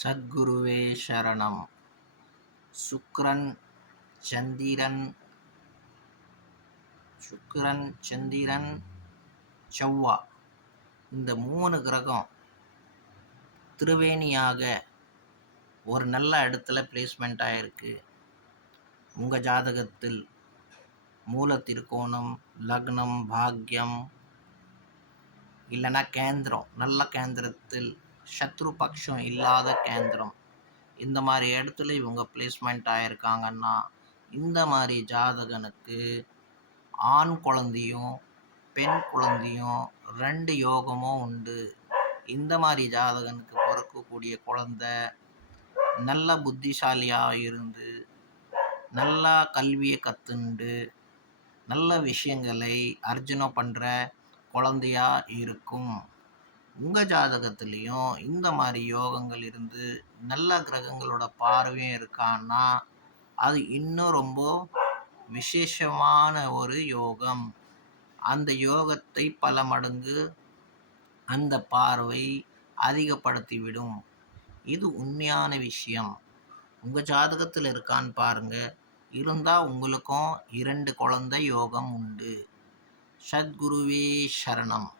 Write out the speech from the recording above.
சத்குருவே சரணம். சுக்கிரன் சந்திரன் சுக்கிரன் சந்திரன் செவ்வா இந்த 3 கிரகம் திருவேணியாக ஒரு நல்ல இடத்துல பிளேஸ்மெண்ட் ஆகிருக்கு. உங்கள் ஜாதகத்தில் மூல திருக்கோணம், லக்னம், பாக்யம் இல்லைன்னா கேந்திரம், நல்ல கேந்திரத்தில் சத்ரு பக்ஷம் இல்லாத கேந்திரம், இந்த மாதிரி இடத்துல இவங்க பிளேஸ்மெண்ட் ஆகிருக்காங்கன்னா இந்த மாதிரி ஜாதகனுக்கு ஆண் குழந்தையும் பெண் குழந்தையும் 2 யோகமும் உண்டு. இந்த மாதிரி ஜாதகனுக்கு பிறக்கக்கூடிய குழந்தை நல்ல புத்திசாலியாக இருந்து நல்லா கல்வியை கற்றுண்டு நல்ல விஷயங்களை அர்ஜுனம் பண்ணுற குழந்தையா இருக்கும். உங்கள் ஜாதகத்துலேயும் இந்த மாதிரி யோகங்கள் இருந்து நல்ல கிரகங்களோட பார்வையும் இருக்கான்னா அது இன்னும் ரொம்ப விசேஷமான ஒரு யோகம். அந்த யோகத்தை பல மடங்கு அந்த பார்வை அதிகப்படுத்திவிடும். இது உண்மையான விஷயம். உங்கள் ஜாதகத்தில் இருக்கான்னு பாருங்கள். இருந்தால் உங்களுக்கும் 2 குழந்தை யோகம் உண்டு. சத்குருவே சரணம்.